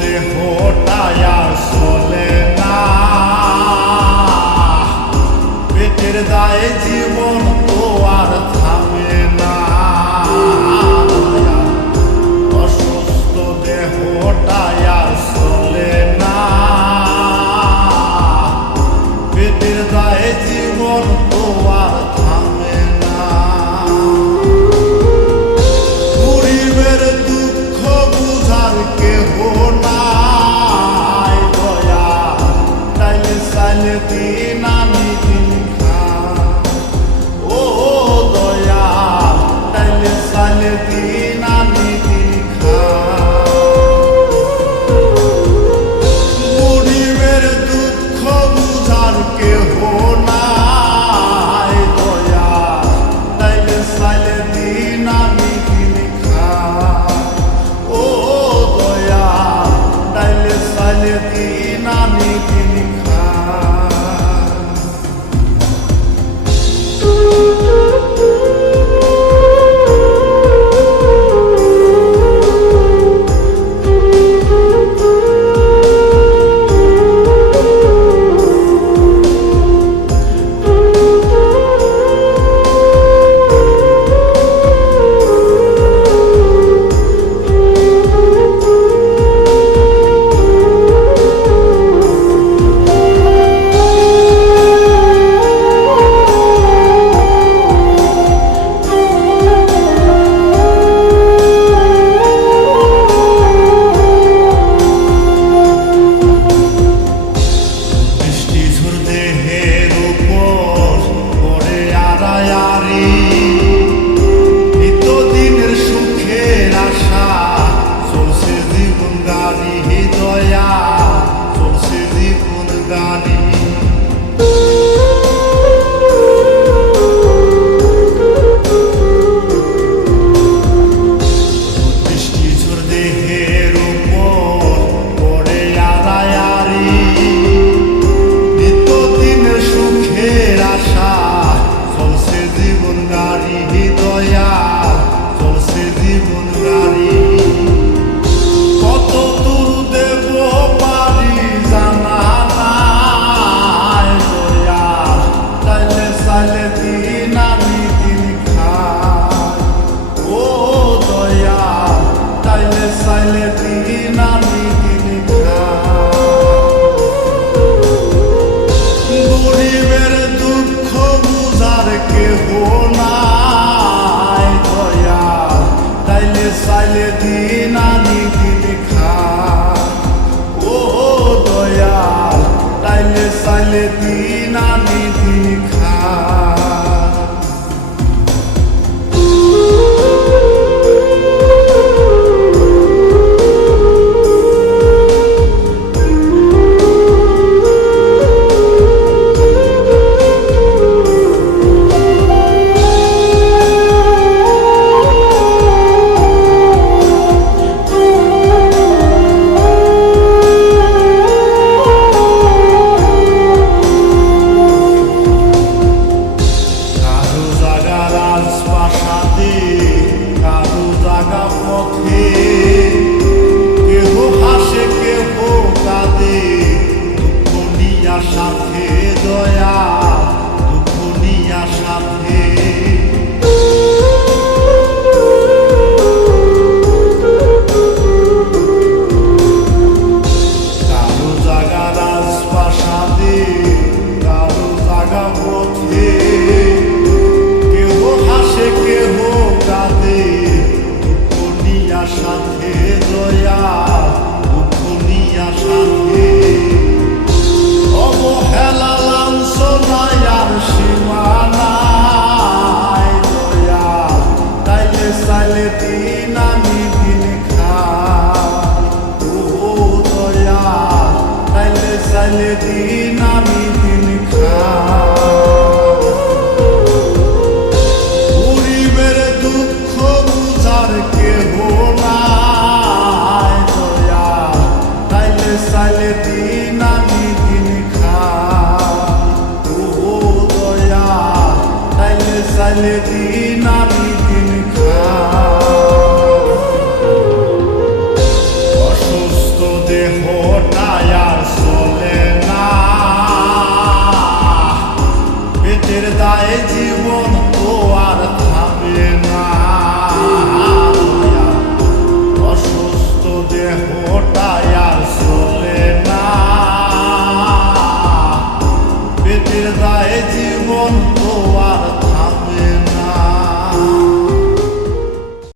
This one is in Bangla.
দেহটাই আর চলে না, পেটের দায়ে জীবন তো আর থামে না। অসুস্থ দেহটাই আর চলে না, পেটের দায়ে জীবন তো আর থামে না। গরিবের দুঃখ বুঝার কেহ নাই দয়া, তাইলে চাইলে দিন আনি দিন খাই। ও দয়া, তাইলে চাইলে দিন আনি দিন খাই। গরিবের দুঃখ বুঝার কেহ নাই দয়া, তাইলে চাইলে দিন আনি দিন খাই। ও দয়া, তাইলে চাইলে দিন আনি দিন খাই। গরিবের দুঃখ বুঝার কেহ নাই দয়া, তাইলে চাইলে দিন আনি দিন খাই। ও দয়া, তাইলে চাইলে দিন আনি দিন খাই। সাথে দয়া, দুঃখ নিয়া সাথে। কারো জাগা রাজপ্রাসাদে, কারো জাগা পথে, কেহ হাসে কেহ কাঁদে, দুঃখ নিয়া সাথে দয়া, দুঃখ নিয়া সাথে। অবহেলা লাঞ্ছনায় আর সীমা নাই দয়া, তাইলে চাইলে দিন আনি দিন খাই। ও দয়া, তাইলে চাইলে দিন আনি দিন খাই। গরিবের দুঃখ বুঝার কেহ নাই দয়া, তাইলে চাইলে দিন আনি দিন খাই। নির্দয়